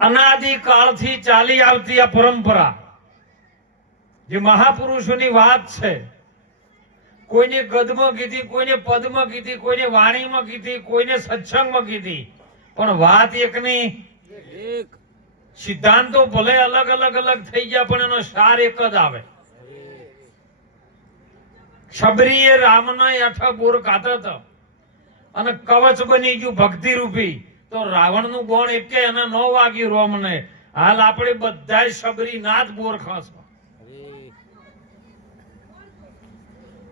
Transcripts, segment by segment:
અનાદિ કાળથી ચાલી આવતી આ પરંપરા જે મહાપુરુષોની વાત છે કોઈને ગદમાં કીધી કોઈને પદમાં કીધી કોઈને વાણીમાં કીધી કોઈને સત્સંગમાં કીધી પણ વાત એકની એક. સિદ્ધાંતો ભલે અલગ અલગ અલગ થઈ ગયા પણ એનો સાર એક જ આવે. શબરીએ રામના હેઠા બોર કાતા હતો. અને કવચ બની ગયું ભક્તિ રૂપી તો રાવણનું ગોણ એકે એને ન વાગ્યું રોમને હાલ આપણે બધા શબરીનાથ બોર ખાશો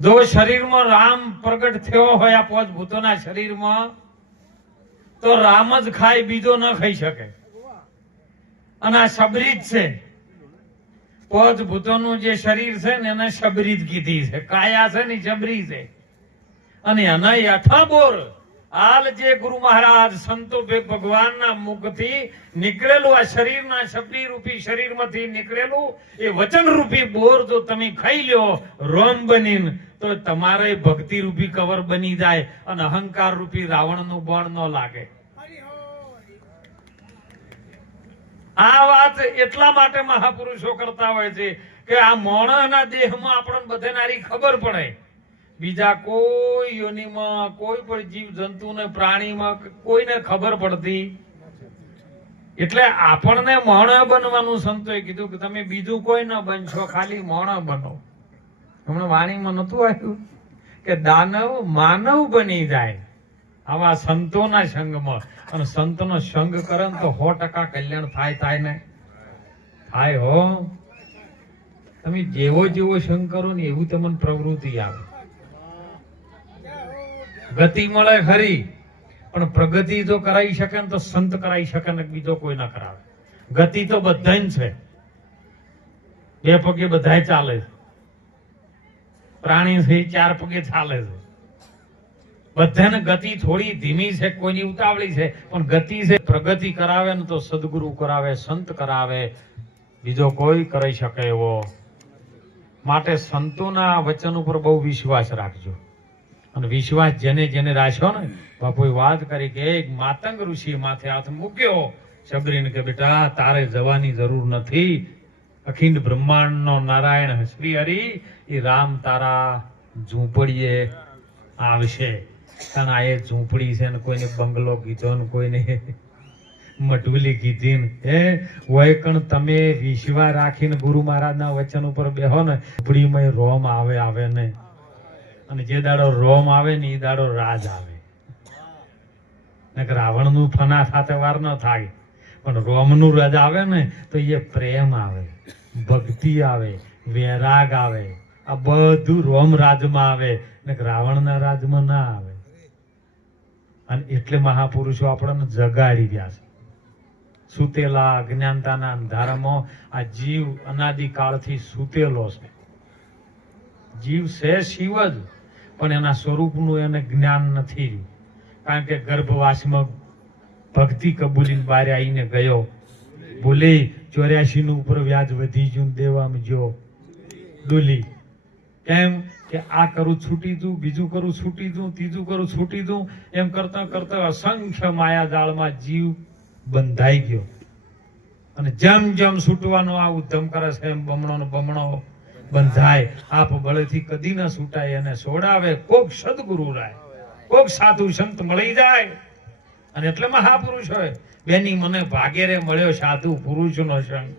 જો શરીરમાં રામ પ્રગટ થયો હોય આ પોચ ભૂતોના શરીરમાં, તો રામ જ ખાય, બીજો ન ખાઈ શકે. અને આ શબરી જ છે. પોચ ભૂતોનું જે શરીર છે ને એને શબરી જ કીધી છે. કાયા છે ને શબરી છે. અને એના યથા બોર હાલ જે ગુરુ મહારાજ સંતો ભગવાનના મુખથી નીકળેલું, આ શરીરના શબ્દી રૂપી શરીરમાંથી નીકળેલું, એ વચન રૂપી બોર જો તમે ખાઈ લ્યો, રોમ બની તો તમારે ભક્તિ રૂપી કવર બની જાય અને અહંકાર રૂપી રાવણનું બણ ન લાગે. આ વાત એટલા માટે મહાપુરુષો કરતા હોય છે કે આ મોણસના દેહમાં આપણને બધાનારી ખબર પડે. બીજા કોઈ યોનિમાં, કોઈ પણ જીવ જંતુને પ્રાણીમાં કોઈને ખબર પડતી એટલે આપણને મોણ બનવાનું સંતોએ કીધું કે તમે બીજું કોઈ ન બનશો, ખાલી મોણ બનો. હમણાં વાણીમાં નતું આવ્યું કે દાનવ માનવ બની જાય આવા સંતોના સંગમાં. અને સંતોનો સંગ કરે તો સો ટકા કલ્યાણ થાય થાય ને? થાય હો. તમે જેવો જેવો સંગ કરો ને, એવું તમને પ્રવૃત્તિ આવે. ગતિ મળે ખરી, પણ પ્રગતિ જો કરાવી શકે ને તો સંત કરાવી શકે ને બીજો કોઈ ના કરાવે. ગતિ તો બધા છે. બે પગે બધા ચાલે છે. પ્રાણી છે, ચાર પગે ચાલે છે. બધાને ગતિ થોડી ધીમી છે, કોઈની ઉતાવળી છે, પણ ગતિ છે, પ્રગતિ કરાવે ને તો સદગુરુ કરાવે, સંત કરાવે, બીજો કોઈ કરી શકે એવો. માટે સંતોના વચન ઉપર બહુ વિશ્વાસ રાખજો. અને વિશ્વાસ જેને જેને રાખ્યો ને, બાપુએ વાત કરી કે એક માતંગ ઋષિ માથે હાથ મૂક્યો. શબરીને કે, બેટા, તારે જવાની જરૂર નથી. અખિંડ બ્રહ્માંડનો નારાયણ શ્રી હરિ, એ રામ તારા ઝૂંપડીએ આવશે. કારણ આ એ ઝૂંપડી છે ને, કોઈને બંગલો કીધો ને, કોઈને મટુલી કીધી ને. હે વૈકણ તમે વિશ્વા રાખીને ગુરુ મહારાજના વચન ઉપર બેહો ને, ઝૂંપડીમાં રોમ આવે આવે ને. અને જે દાડો રોમ આવે ને એ દાડો રાજ આવે. નકર રાવણનું ફના સાથે વાર ન થાય. પણ રોમનું રાજ આવે ને તો એ પ્રેમ આવે, ભક્તિ આવે, વૈરાગ આવે. આ બધું રોમ રાજમાં આવે ને રાવણના રાજમાં ના આવે. અને એટલે મહાપુરુષો આપણને જગાડી રહ્યા છે. સુતેલા અજ્ઞાનતાના અંધારામાં આ જીવ અનાદિ કાળથી સુતેલો છે. જીવ છે શિવ જ. પણ એના સ્વરૂપનું એને જ્ઞાન નથી કારણ કે ગર્ભવાસમાં ભક્તિ કબૂલીને બહાર આવીને ગયો. ભૂલે ચોર્યાસી નું ઉપર વ્યાજ વધી ગયું દેવામાં જો ડોલી, એમ કે આ કરું, છૂટી દઉં, બીજું કરું, છૂટી દઉં, ત્રીજું કરું, છૂટી દઉં, એમ કરતા કરતા અસંખ્ય માયા જાળમાં જીવ બંધાઈ ગયો. અને જેમ જેમ છૂટવાનો આ ઉદ્ધમ કરે છે, એમ બમણો ને બમણો બંધાય. આપ બળથી કદી ન છૂટાય અને છોડાવે કોક સદગુરુ રાય. કોક સાધુ સંત મળી જાય. અને એટલે મહાપુરુષ હોય. બેની મને ભાગેરે મળ્યો સાધુ પુરુષનો સંગ.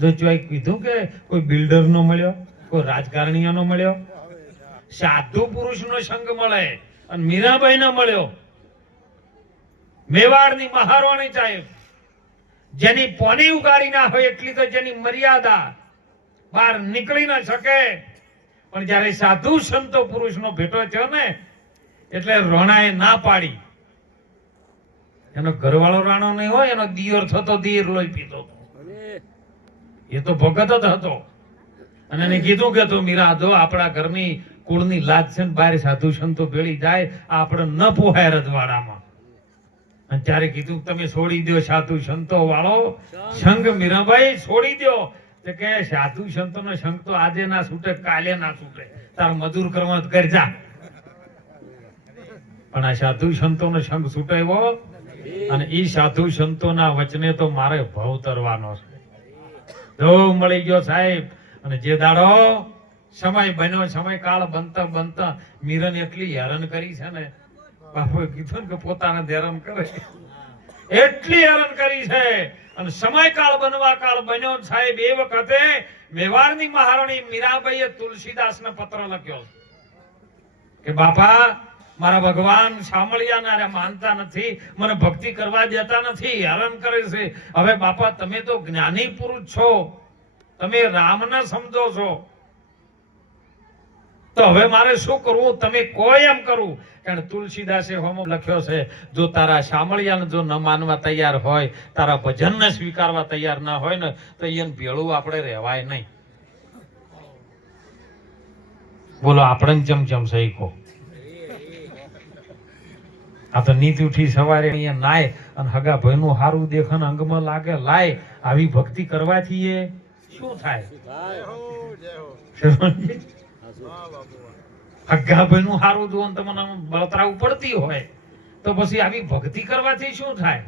જો કીધું કે કોઈ બિલ્ડર નો મળ્યો, કોઈ રાજકારણીય નો મળ્યો? સાધુ પુરુષનો સંગ મળે અને મીરાબાઈ નો મળ્યો. મેવાડની મહારાણી સાહેબ. જેની પોની ઉગાડી ના હોય એટલી તો જેની મર્યાદા બહાર નીકળી ના શકે. પણ જ્યારે સાધુ સંતો પુરુષનો ભેટો થયો ને એટલે રોણાએ ના પાડી. એનો ઘરવાળો રાણો નહીં હોય એનો દિયોર થતો દિયર લોહી પીતો એ તો ભગત જ હતો. અને એને કીધું કે તું મીરા જો આપણા ઘરની કુળની લાજ છે ને બહાર સાધુ સંતો ભેળી જાય આપણે ન પોહાય રજવાડામાં. અને ત્યારે કીધું તમે છોડી દો સાધુ સંતો વાળો. સંઘ મીરાભાઈ છોડી દો કે સાધુ સંતોનો સંઘ તો આજે ના છૂટે, કાલે ના છૂટે. તાર મજૂર કરવા કરજા પણ આ સાધુ સંતોનો સંગ છૂટાવ્યો અને ઈ સાધુ સંતોના વચને તો મારે ભવ તરવાનો છે. જો મળી ગયો સાહેબ. અને જે દાડો સમય બન્યો, સમય કાળ બનતા બનતા મીરન એટલી હેરાન કરી છે ને, બાપુએ કીધું ને કે પોતાને હેરાન કરે. એટલી હેરાન કરી છે. અને સમયકાળ બનવા કાળ બન્યો સાહેબ, એ વખતે મેવાડની મહારાણી મીરાબાઈએ તુલસીદાસને પત્ર લખ્યો. કે બાપા, મારા ભગવાન સાંભળ્યા અરે માનતા નથી, મને ભક્તિ કરવા દેતા નથી, હેરાન કરે છે. હવે બાપા, તમે તો જ્ઞાની પુરુષ છો. તમે રામને સમજો છો. તો હવે મારે શું કરવું? તમે કોઈ એમ કરવું કારણ તુલસીદાસે હોમો લખ્યો છે જો તારા શામળિયાને જો ન માનવા તૈયાર હોય તારા ભજનને સ્વીકારવા તૈયાર ના હોય ને તો એને ભેળું આપણે રહેવાય નહીં. બોલો આપણે જમ જમ સહીકો આ તો નીત ઉઠી સવારે અહીંયા નાય અને હગા ભાઈનું હારું દેખન અંગમાં લાગે લાય આવી ભક્તિ કરવાથી એ શું થાય? હગા ભાઈનું હારું જોવો તમને બળતરાવું પડતી હોય તો પછી આવી ભક્તિ કરવાથી શું થાય?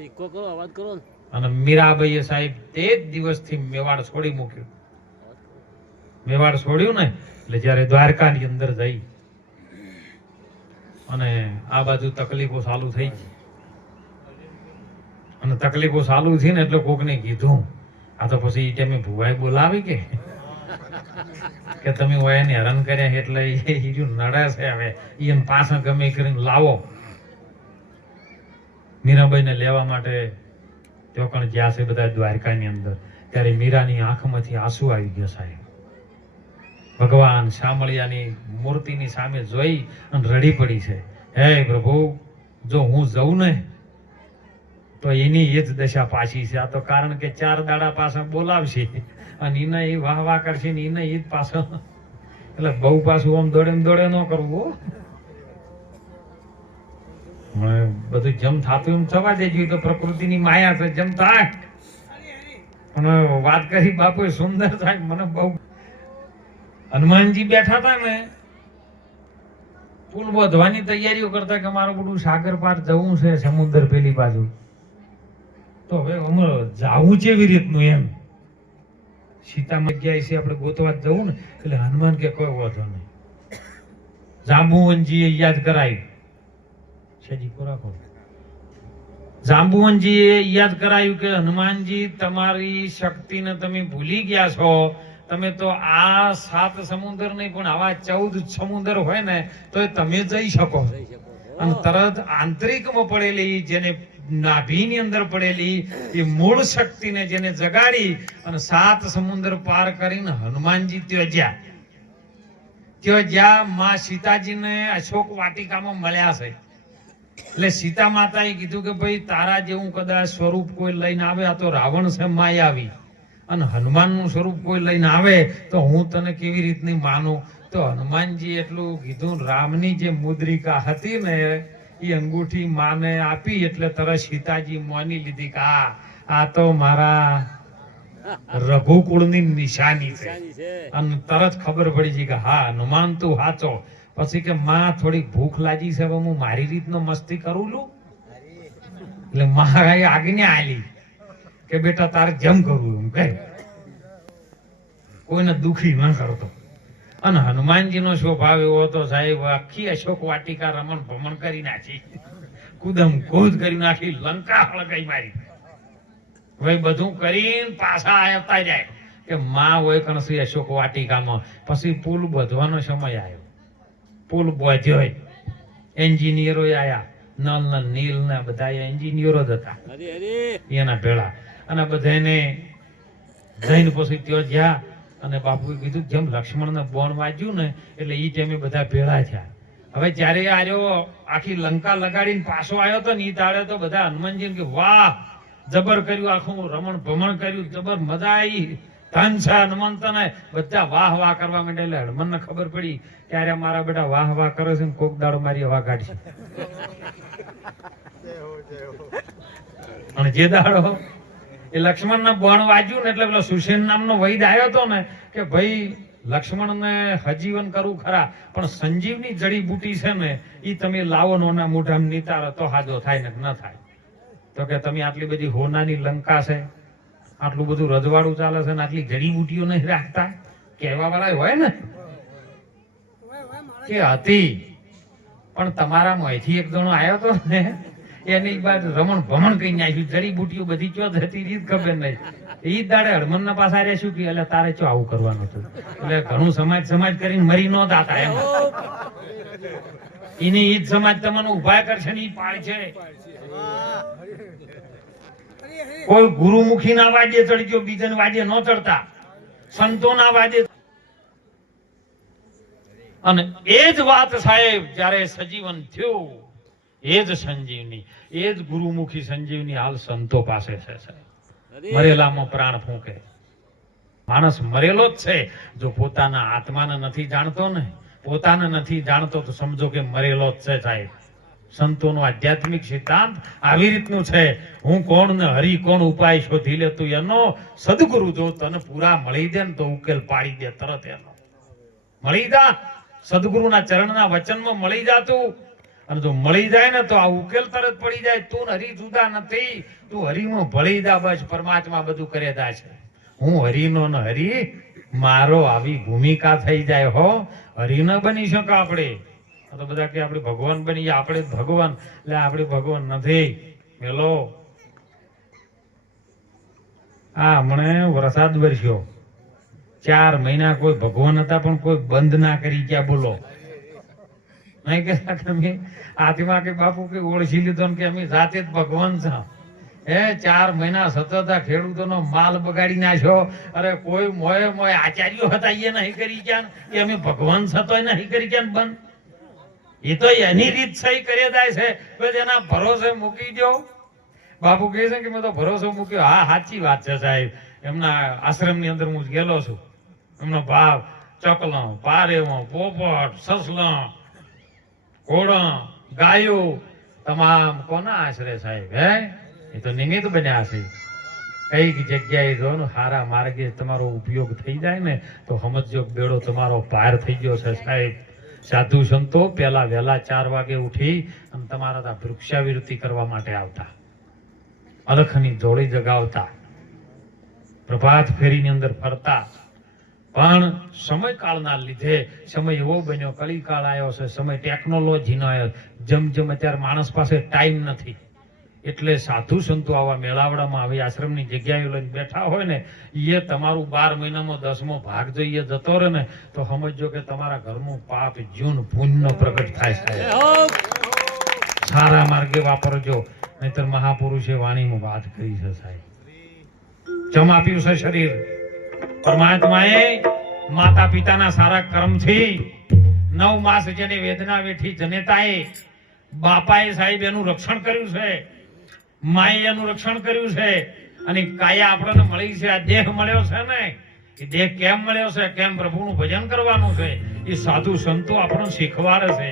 ઇકો કરો અવાજ કરો અને મીરાબાઈએ સાહેબ તે જ દિવસથી મેવાડ છોડી મૂક્યું. મેવાડ છોડ્યું ને એટલે જ્યારે દ્વારકાની અંદર જઈ અને આ બાજુ તકલીફો ચાલુ થઈ ગઈ. અને તકલીફો ચાલુ થઈ ને એટલે કોકને કીધું આ તો પછી ઈ ટાઈમે ભુવાએ બોલાવી કે? કે તમે હોય એને હેરાન કર્યા એટલે એ હીરું નડે છે હવે. એમ પાછા ગમે કરીને લાવો. મીરાબાઈને લેવા માટે ત્યાં જ્યાં છે બધા દ્વારકાની અંદર. ત્યારે મીરાની આંખમાંથી આંસુ આવી ગયો સાહેબ. ભગવાન શામળિયાની મૂર્તિની સામે જોઈ અને રડી પડી છે. હે પ્રભુ, જો હું જઉં ને, તો એની એ જ દશા પાછી છે. આ તો કારણ કે ચાર દાડા પાછા બોલાવશે. અને એને એ વાહ વાહ કરશે ને એને એ જ પાછો. એટલે બહુ પાછું આમ દોડે દોડે ન કરવું. બધું જમ થાતું એમ થવા દેજો તો પ્રકૃતિની માયા છે, જમ થાય. પણ વાત કરી બાપુ સુંદર થાય, મને બહુ. હનુમાનજી બેઠા હતા ને, પુલ વધવાની તૈયારીઓ કરતા કે મારું બધું સાગર પાર જવું છે, સમુદ્ર પેલી બાજુ. તો હવે હમણાં જાવું કેવી રીતનું એમ. સીતામાં જગ્યાએ છે, આપણે ગોતવા જવું ને, એટલે હનુમાન કે કોઈ વાંધો નહીં. જાંબુવનજીએ યાદ કરાયું છેજી કોરાખો જાંબુવનજીએ યાદ કરાયું કે હનુમાનજી, તમારી શક્તિને તમે ભૂલી ગયા છો. તમે તો આ સાત સમુદ્ર નહીં, પણ આવા ચૌદ સમુદ્ર હોય ને તો તમે જઈ શકો અને તરત આંતરિકમાં પડેલી જેને નાભીની અંદર પડેલી એ મૂળ શક્તિને જેને જગાડી અને સાત સમુદ્ર પાર કરીને હનુમાનજી ત્યાં જ્યાં. ત્યાં જ્યાં માં સીતાજીને અશોક વાટિકામાં મળ્યા છે. એટલે સીતા માતાએ કીધું કે ભાઈ, તારા જેવું કદાચ સ્વરૂપ કોઈ લઈને આવે તો રાવણ છે માયાવી અને હનુમાનનું સ્વરૂપ કોઈ લઈને આવે, તો હું તને કેવી રીતની માનું? તો હનુમાનજી એટલું કીધું, રામની જે મુદ્રિકા હતી ને એ અંગૂઠી માને આપી એટલે તરત સીતાજી માની લીધી કે આ આ તો મારા રઘુકુળની નિશાની છે. નિશાની છે. અને તરત ખબર પડી છે કે હા હનુમાન તું હાચો. પછી કે માં થોડીક ભૂખ લાગી છે હું મારી રીતનો મસ્તી કરું લુ? એટલે મહારાએ આજ્ઞા આલી કે બેટા તારે જેમ કરવું એમ કહે. કોઈને દુખી ન કરતો. અને હનુમાનજીનો સ્વભાવ એવો હતો સાહેબ આખી અશોક વાટિકા રમણ ભમણ કરી નાખી. કુદમ કૂદ કરી નાખી લંકા હળગાઈ મારી. હવે બધું કરીને પાછા આવતા જાય. કે માં હોય કણસી અશોક વાટિકામાં. પછી પુલ બધવાનો સમય આવ્યો. પુલ બોધ્યો. એન્જિનિયરો આવ્યા નલ ને નીલ ને બધા એન્જિનિયરો જ હતા. એના ભેળા. અને બધાને જઈને પછી ત્યાં જ્યાં અને બાપુએ કીધું જેમ લક્ષ્મણને બોણ વાંચ્યું ને એટલે એ ટાઈમે બધા ભેળા થયા. હવે જ્યારે આર્યો આખી લંકા લગાડીને પાછો આવ્યો તો ને એ તાળે તો બધા હનુમાનજી કે વાહ જબર કર્યું આખું રમણ ભમણ કર્યું જબર મજા આવી ધન છે હનુમંતને બધા વાહ વાહ કરવા માંડે એટલે હનુમાનને ખબર પડી ત્યારે મારા બેટા વાહ વાહ કરે છે ને કોક દાડો મારી હવા કાઢશે. અને જે દાડો એ લક્ષ્મણ ના બણ વાજ્યું ને એટલે પેલો સુશેન નામનો વૈદ આવ્યો હતો ને કે ભાઈ, લક્ષ્મણને હજીવન કરવું ખરા, પણ સંજીવની જડીબુટી છે ને એ તમે લાવો ને ઓના મોઢામાં નિતારો, તો હાજો થાય ને ન થાય. તો કે તમે આટલી બધી હોનાની લંકા છે, આટલું બધું રજવાડું ચાલે છે ને, આટલી જડીબુટીઓ નહીં રાખતા? કહેવા વાળા હોય ને? કે હતી. પણ તમારામાં અહીંથી એક જણો આવ્યો હતો ને એની બાજુ રમણ ભમણ કરી નાખ્યું. જડીબુટીઓ બધી ચો હતી, રીત ખબર નહીં. ઈ દાડે હળમન ના પાસા રે શું એટલે તારે ચો આવું કરવાનું હતું? એટલે ઘણું સમાજ સમાજ કરીને મરી નો દાતા એમ. એની ઈદ સમાજ તમને ઊભા કરશે ને પાડ છે કોઈ ગુરુમુખી ના વાજે ચડી ગયો બીજા વાજે ન ચડતા. સંતો ના વાજે અને એ જ વાત સાહેબ, જયારે સજીવન થયું એ જ સંજીવની એ જ ગુરુમુખી સંજીવની હાલ સંતો પાસે છે સાહેબ. મરેલામાં પ્રાણ ફૂંકે. માણસ મરેલો જ છે. જો પોતાના આત્માને નથી જાણતો ને પોતાને નથી જાણતો તો સમજો કે મરેલો જ છે સાહેબ. સંતોનો આધ્યાત્મિક સિદ્ધાંત આવી રીતનું છે. હું કોણ ને હરી કોણ ઉપાય શોધી લે તું એનો? સદગુરુ જો તને પૂરા મળી દે ને તો ઉકેલ પાડી દે તરત એનો. મળી જા. સદગુરુના ચરણના વચનમાં મળી જા તું. અને જો મળી જાય ને તો આ ઉકેલ તરત પડી જાય. તું હરી જુદા નથી. તું હરીમાં ભળી જા બસ, પરમાત્મા બધું કરે દા છે. હું હરીનો ને હરી, મારો આવી ભૂમિકા થઈ જાય હો. હરી ન બની શકો આપણે. તો બધા કે આપણે ભગવાન બની આપણે ભગવાન. એટલે આપણે ભગવાન નથી. પેલો આ હમણે વરસાદ વરસ્યો. ચાર મહિના કોઈ ભગવાન હતા પણ કોઈ બંધ ના કરી ગયા, બોલો. નહીં કે તમે આત્મા કે બાપુ કે ઓળખી લીધો ને કે અમે જાતે જ ભગવાન છ. હે, ચાર મહિના સતત આ ખેડૂતોનો માલ બગાડી નાખ્યો. અરે, કોઈ મોય મોય આચાર્યો હતા એ નહીં કરી ગયા ને કે અમે ભગવાન છતોય નહીં કરી ગયા ને બંધ? એ તો એની રીત સહી કરી જાય છે. બસ એના ભરોસે મૂકી દો બાપુ કહે છે કે, મેં તો ભરોસો મૂક્યો. હા, સાચી વાત છે સાહેબ. એમના આશ્રમની અંદર હું ગયેલો છું. એમનો ભાવ ચકલો પારેવો પોપટ સસલો ઘોડો, ગાયો, તમામ કોના આશરે સાહેબ, હે? એ તો નિમિત્ત બન્યા છે. કંઈક જગ્યાએ જો હારા માર્ગે તમારો ઉપયોગ થઈ જાય ને, તો સમજો બેડો તમારો પાર થઈ ગયો છે સાહેબ. સાધુ સંતો પેલા વહેલા ચાર વાગે ઉઠી અને તમારા ત્યાં વૃક્ષાવિરુતિ કરવા માટે આવતા. અલખની જોડી જગાવતા. પ્રભાત ફેરીની અંદર ફરતા. પણ સમયકાળના લીધે સમય એવો બન્યો કલિકાળ આવ્યો છે સમય ટેકનોલોજીનો આવ્યો જેમ જેમ અત્યારે માણસ પાસે ટાઈમ નથી. એટલે સાધુ સંતો આવા મેળાવડામાં આવી આશ્રમની જગ્યાએ લઈને બેઠા હોય ને એ તમારું બાર મહિનામાં દસમો ભાગ જોઈએ જતો રહે ને તો સમજજો કે તમારા ઘરનું પાપ જૂન પુણ્યનો પ્રગટ થાય છે. સારા માર્ગે વાપરજો નહીતર મહાપુરુષે વાણીમાં વાત કરી છે સાહેબ. જમ આપ્યું છે શરીર. પરમાત્માએ માતા પિતાના સારા કર્મથી નવ માસ જેને વેદના વેઠી જનેતાએ બાપાએ સાહેબ એનું રક્ષણ કર્યું છે, માએ એનું રક્ષણ કર્યું છે અને કાયા આપણને મળી છે, આ દેહ મળ્યો છે ને, એ દેહ કેમ મળ્યો છે, કેમ પ્રભુનું ભજન કરવાનું છે, એ સાધુ સંતો આપણને શીખવાડે છે.